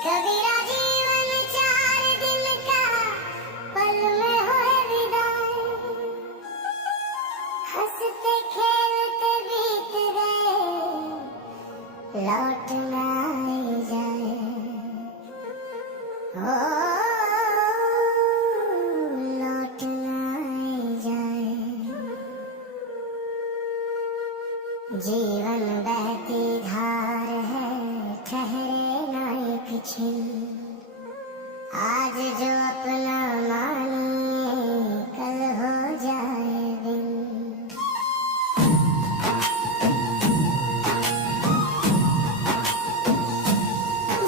कबीरा जीवन 4 दिन का पल में होए विदाई, हंसते खेलते बीत गए लौट ना जाए। ओ लौट ना जाए। जीवन बहती धार है, ठहरे ना एक छिन। आज जो अपना मानिए कल हो जाए दिन।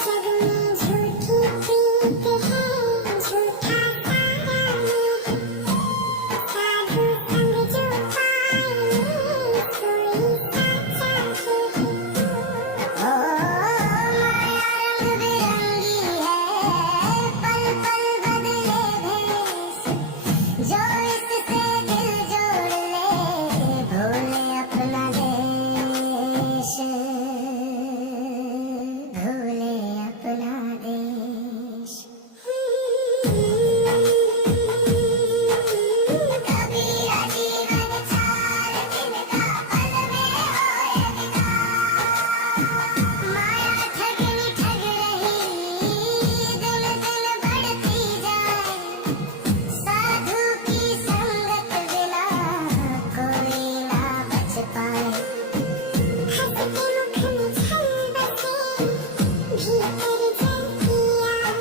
जग में झूठी प्रीत है, झूठा सारा है, साधु संग जो पाए कोई साचा है। ओ माया रंग बिरंगी है, पल पल बदले भेष। जो इससे दिल जोड़ ले भूले अपना देश, भूले अपना देश। कबीरा जीवन 4 दिन का पल में होए विदाई, माया ठगनी ठग रही दिन दिन बढ़ती जाए। साधु की संगत बिना कोई ना बच पाए। हंसते मुख में छल बसे भीतर जलती आग,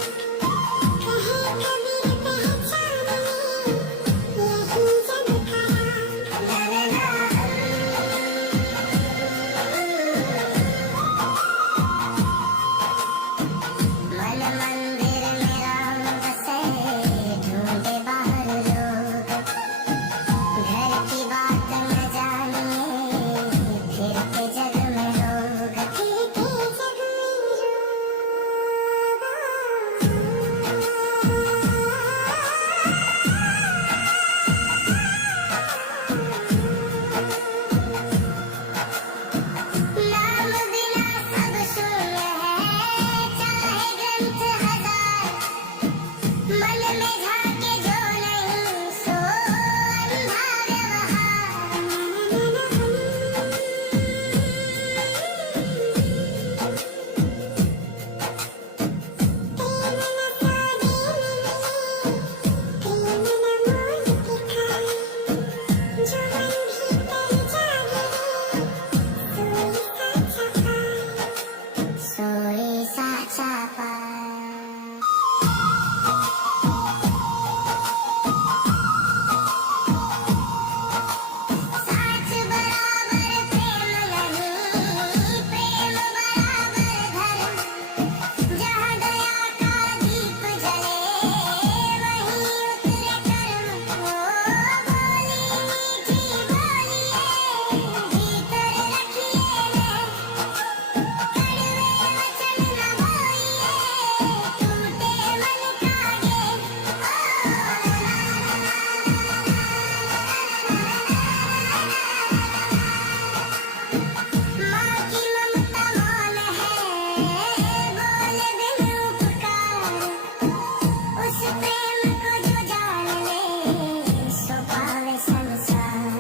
कहे कबीर पहचान ले यही जग का राग। ला ला ला। मन मंदिर में राम बसे, ढूंढे बाहर लोग। घर की बात न जानिए फिरते जग में रोग, फिरते जग में रोग। नाम बिना सब शून्य है, चाहे ग्रंथ हजार। मन में झांके जो नहीं सो अंधा व्यवहार। प्रेम न सौदे में मिले, प्रेम न मोल के खाए। जो मन भीतर जागे सोई साचा पाए। साच बराबर प्रेम नहीं, प्रेम बराबर धर्म। जहाँ दया का दीप जले वहीं उतरे कर्म। ओ बोली मीठी बोलिए भीतर रखिए है, कड़वे वचन न बोइए टूटे मन कागे। माँ की ममता मौन है, बोले बिन उपकार। उस प्रेम को जो जान ले सो पावे संसार।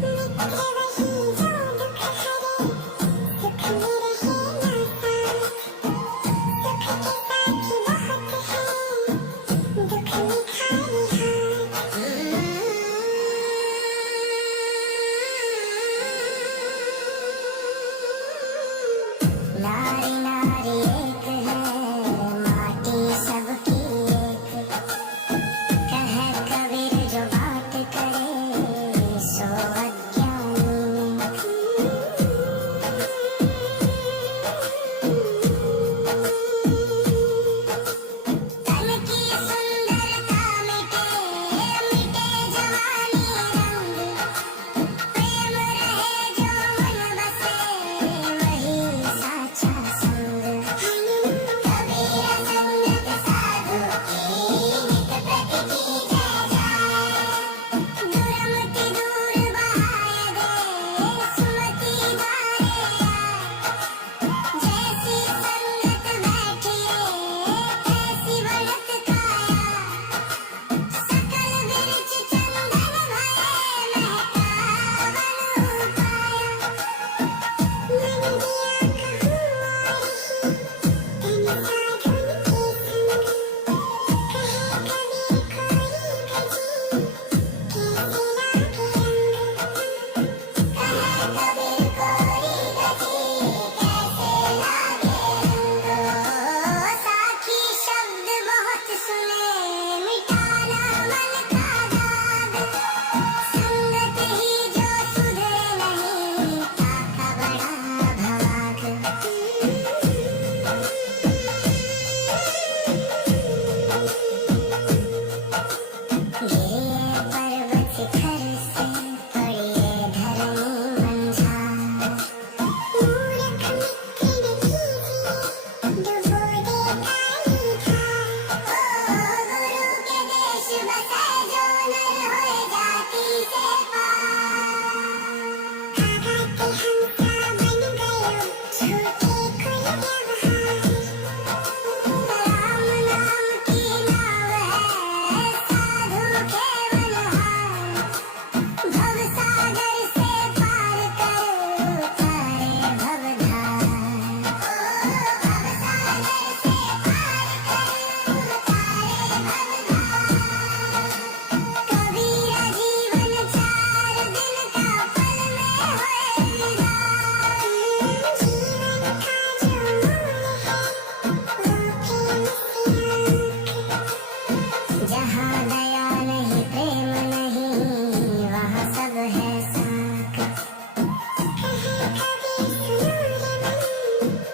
मित्र वही जो दुख हरे, सुख में रहे ना साथ। सुख के साथी बहुत है, दुख में खाली हाथ। नारी नारी एक है, माटी सबकी एक। कहे कबीर जो बात करे सो अज्ञानी। तन की सुंदरता मिटे, मिटे जवानी रंग। प्रेम रहे जो मन बसे वही साचा संग। राम नाम की नाव है साधु के बलहार, भव सागर से पार कर उतारे भवधार। भव सागर से पार कर उतारे भवधार। कबीरा जीवन 4 दिन का पल में होए विदाई। जीवन का जो मोल है वो जहाँ दया नहीं प्रेम नहीं वहाँ सब है साक। कहे कभी सुनो रे मन,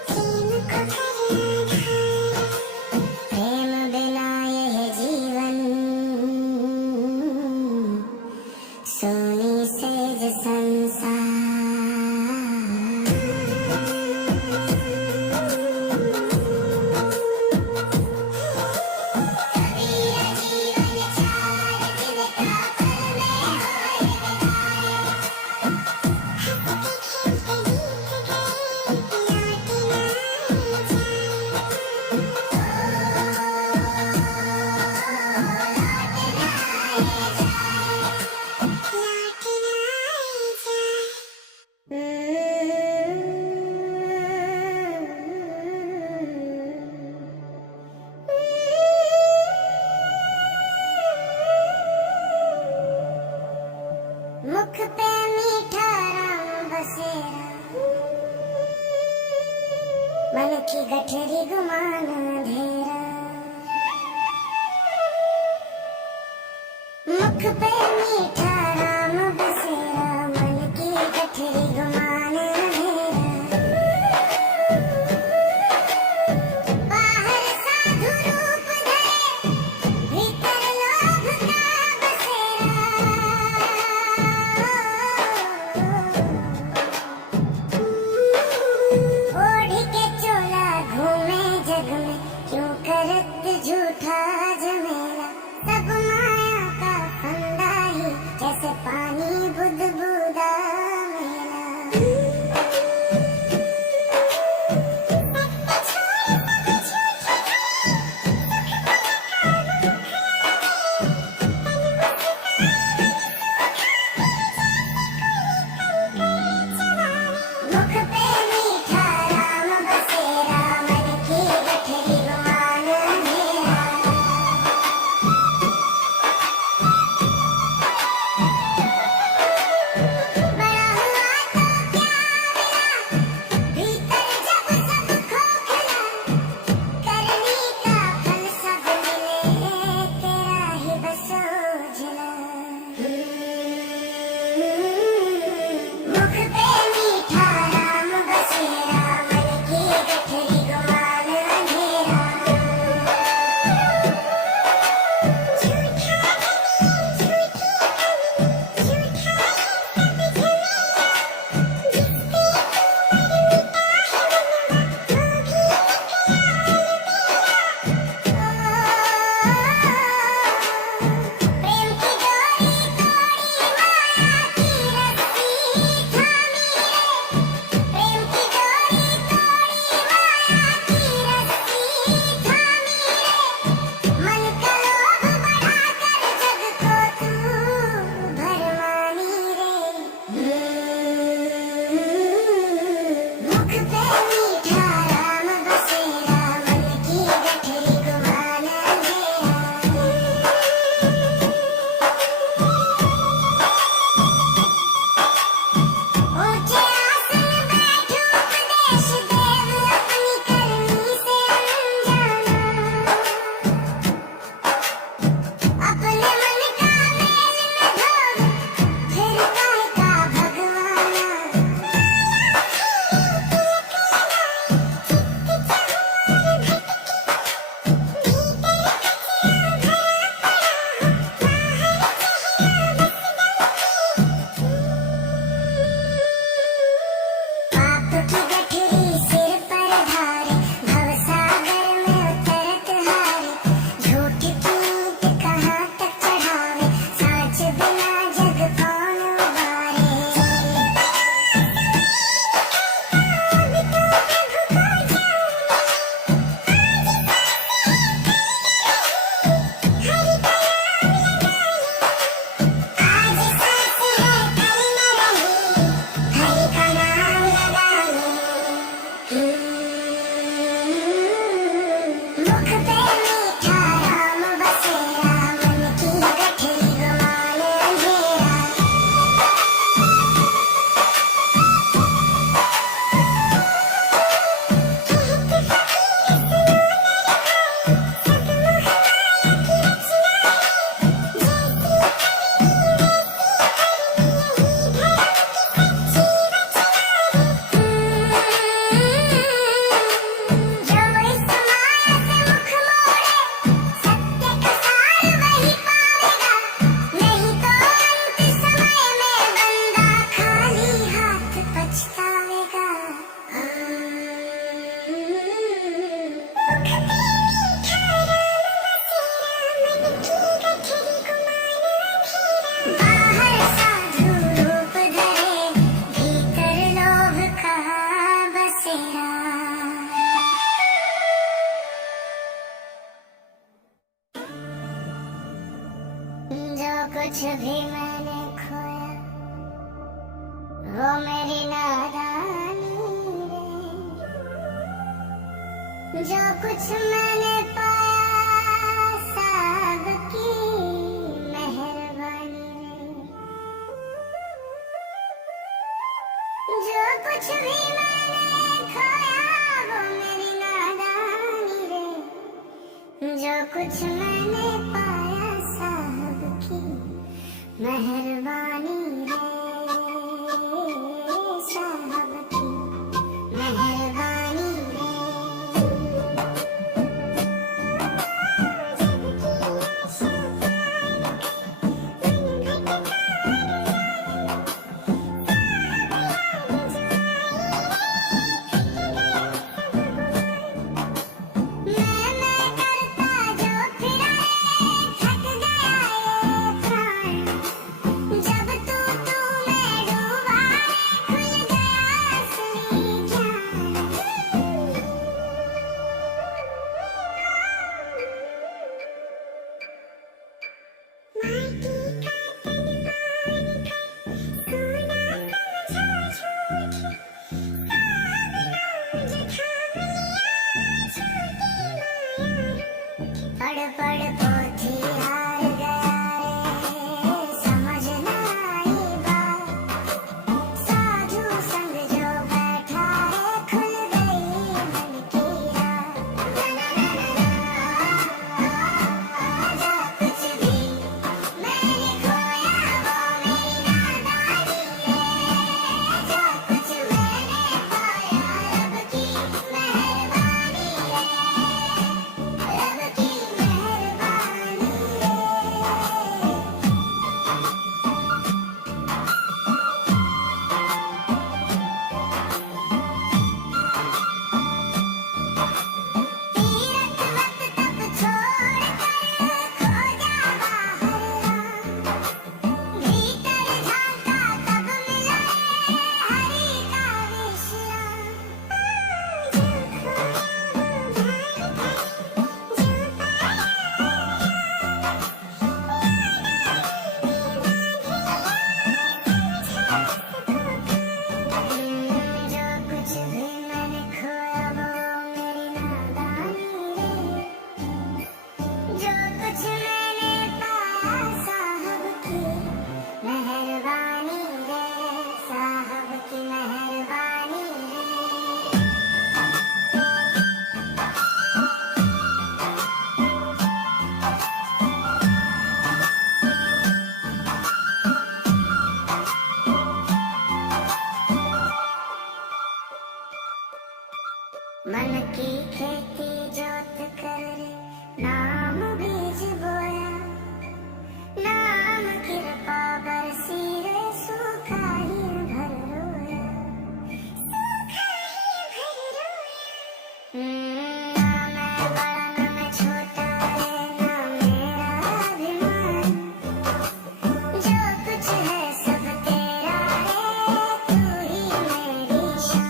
प्रेम को कर आधार। प्रेम बिना यह जीवन सोनी सेज संसार। कबीरा जीवन 4 दिन का पल में होए विदाई। हंसते खेलते बीत गए लौट न मुख पे मीठा राम बसेरा, मन की गठरी गुमान अंधेरा। मुख पे मीठा राम बसेरा, मन की गठरी गुमान अंधेरा। बाहर साधु रूप धरे, भीतर लोभ का बसेरा। ओढ़ के चोला घूमे जग में, क्यों करत झूठा झमेला। सब माया का फंदा ही जैसे कुछ भी मैंने खोया वो मेरी नादानी रे। जो कुछ मैंने पाया सब की मेहरबानी रे। जो कुछ भी मैंने खोया वो मेरी नादानी रे। जो कुछ मैंने पाया सब की मेहरबानी रे। साहब की मेहरबानी रे। मैं करता जो फिरा थक गया ये प्राण। जब तू में डूबा खुल गया असली ज्ञान। माटी का तन मान कर सोना समझा झूठी। पढ़ पढ़ पोथी हार गया रे समझ ना आई बात। साधु संग जो बैठा रे खुल गई मन की रात। जो कुछ भी मैंने खोया वो मेरी नादानी रे। जो कुछ मैंने पाया रब की मेहरबानी रे। रब की मेहरबानी रे। तीरथ वक्त तप छोड़ कर खो जा बाहर। भीतर झांका तब मिला हरि का विश्राम। जो खोया वो भाई जो जो कुछ भी मैंने खोया वो मेरी नादानी रे। जो कुछ मैंने पाया साहब की मेहरबानी रे। साहब की मेहरबानी रे। मन की खेती जोत कर नाम बीज बोया। नाम कृपा बरसी रे सूखा ही भर रोया। सूखा ही भर रोया। ना मैं बड़ा ना मैं छोटा रे ना मेरा अभिमान। जो कुछ है सब तेरा रे तू ही मेरी शान।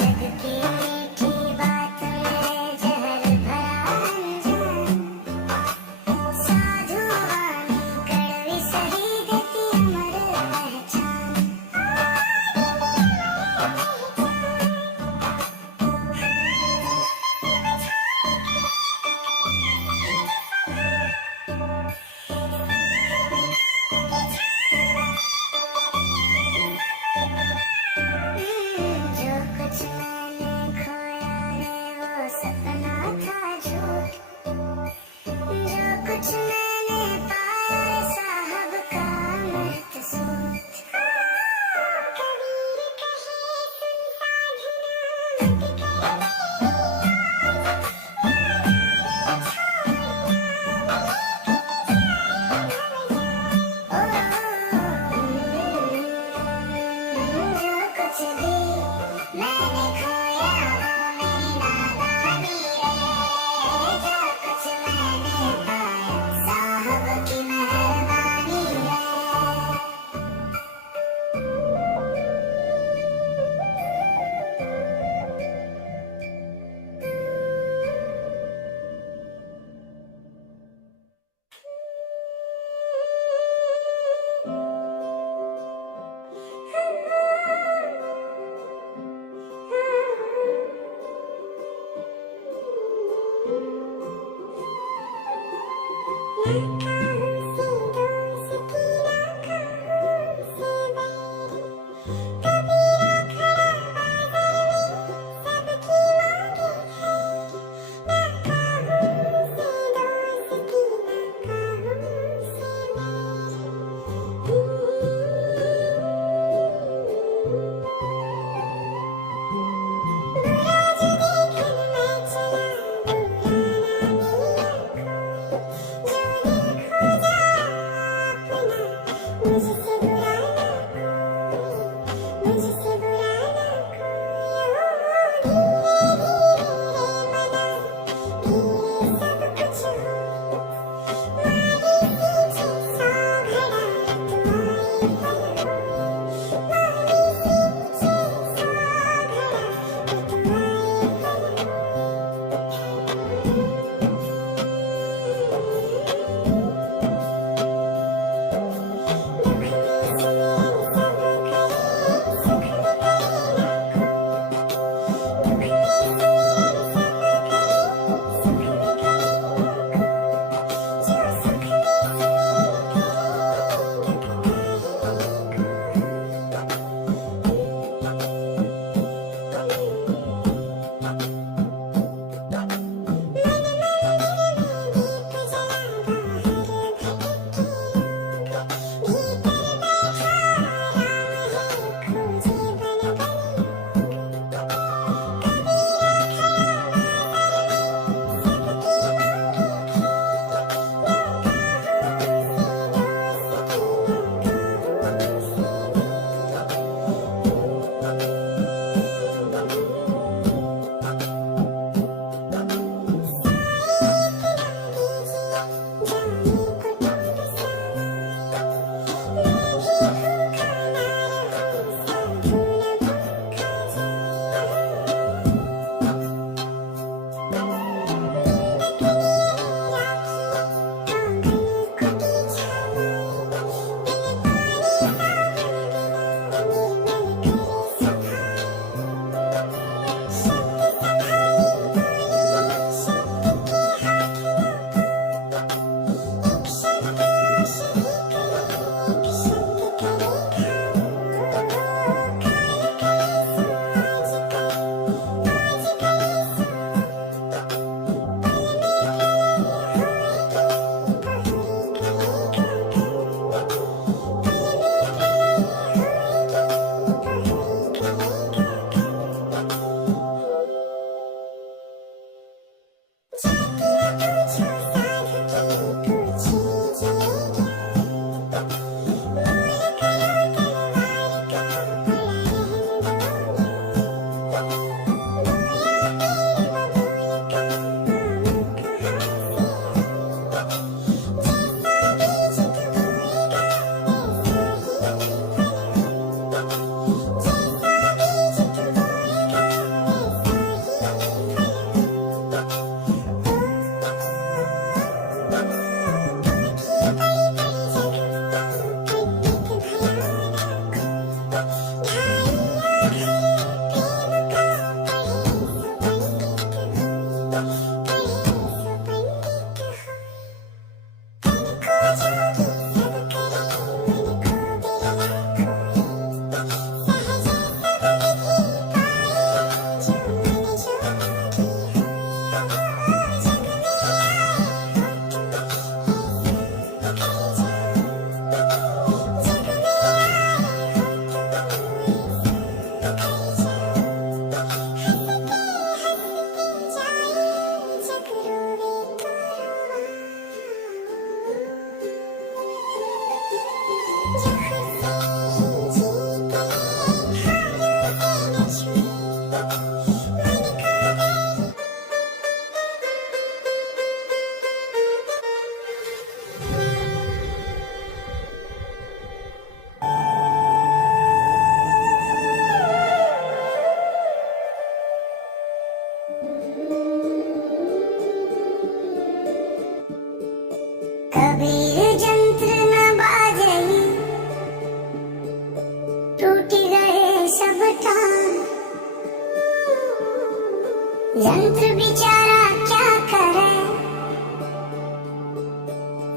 जग की मीठी बात मेरे जहर भरी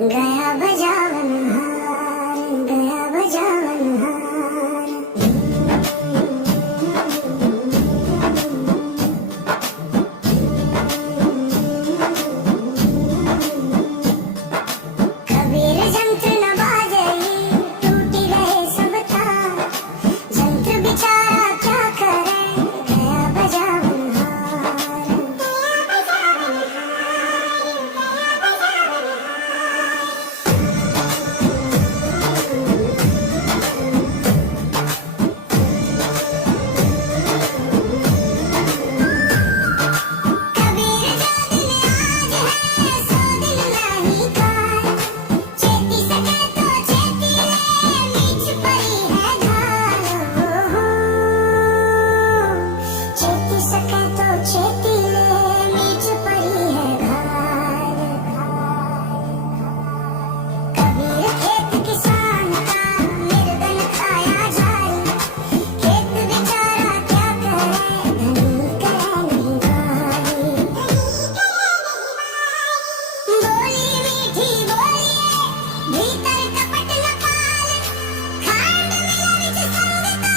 गया बजावन हार, गया बजावन हार। कबीर जंत्र न बाजई, टूटी रहे सब तार। जंत्र बेचारा क्या करे, गया बजावन हार, गया बजावन हार, गया बजावन कबीर जो दिन आज है सो दिन नहीं काल। चेती सके तो चेती ले, मीच पड़ी है ढाल। चेती सके तो चेती ले, मीच पड़ी है ढाल। कबीर खेत किसान का निर्धन खाया जारी। खेत बेचारा क्या करे, धनी करे नहीं गारी। बोली मीठी बोलिए, भीतर कपट न पाल। खांड मिला विच संगता,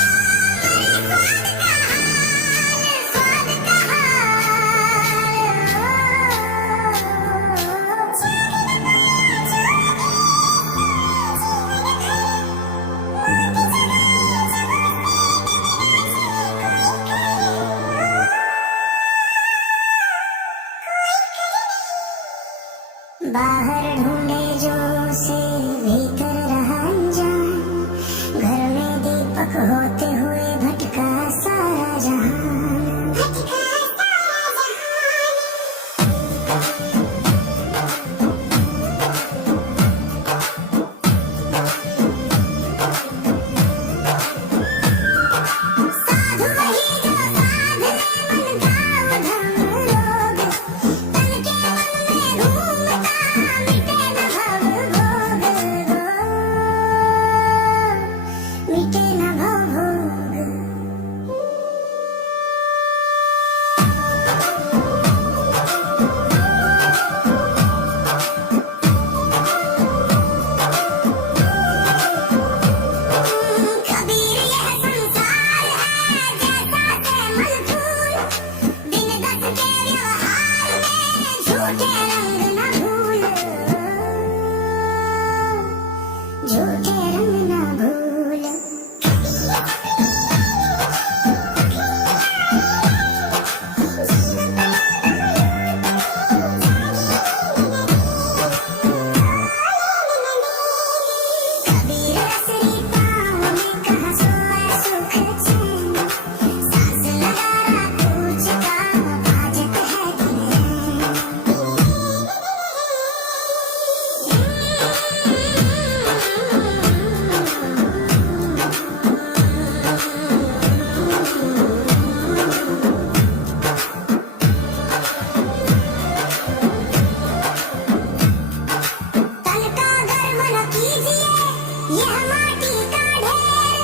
मरे स्वाद का हाल, स्वाद का बाहर ढूंढे जो से भीतर रहा अनजान। घर में दीपक होते हुए भटका सारा जहान, भटका सारा जहान। साधु वही जो साध ले मन भाव धर्म रोग। तन के मन में घूमता, मिटे न भव भोग। मिटे न भव भोग। कबीर यह संसार है जैसा से मलफूल। दिन दस के व्यवहार में झूठे रंग न भूल, झूठे रंग न भूल। कबीर असली पाँव में कहाँ सोए सुख चैन। सांस लगा पूछ का हाजत है कि तन का गर्व न कीजिए, यह माटी का ढेर।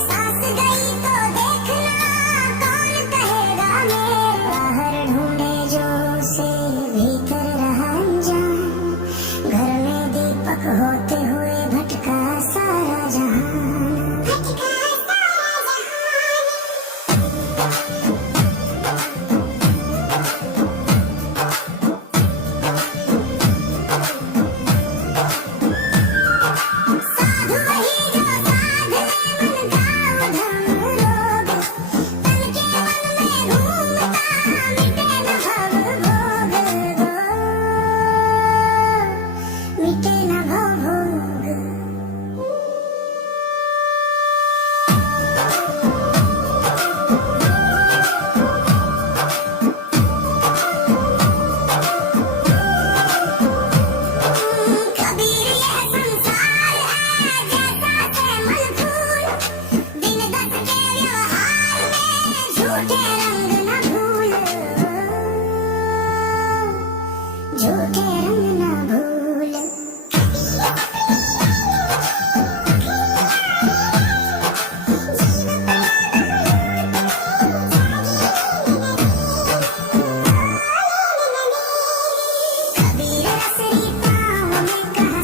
सांस गई तो देखना, कौन कहेगा मेर। बाहर ढूंढे जो से भीतर रहा अनजान। घर में दीपक होते हुए भटका सारा जहान, भटका सारा जहान। साधु वही जो साध ले मन भाव धर्म रोग। तन के मन में घूमता, मिटे न भव भोग। मिटे न भव भोग। कबीर यह संसार है जैसा से मलफूल। दिन दस के व्यवहार में झूठे रंग न भूल, झूठे रंग न भूल। कबीर असली पाँव में कहाँ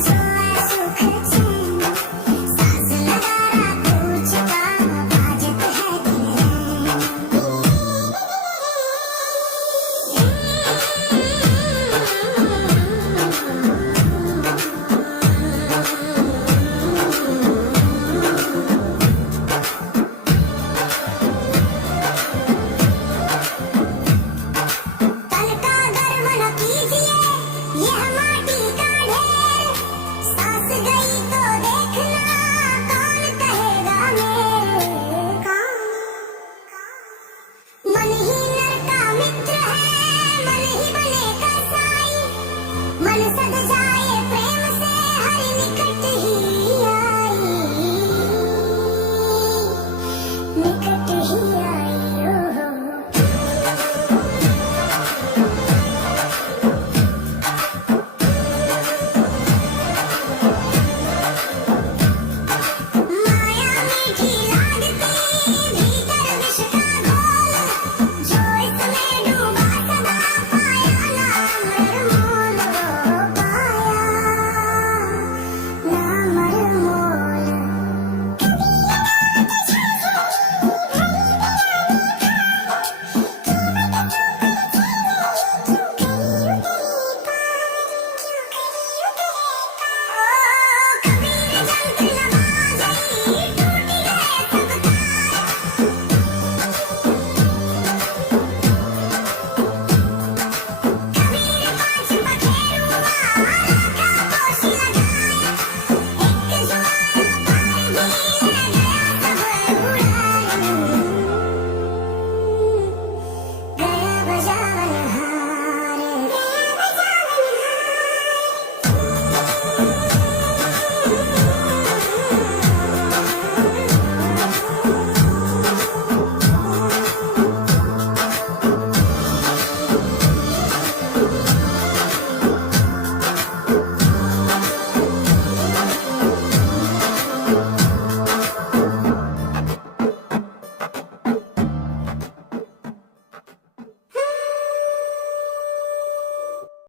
तन सद जाए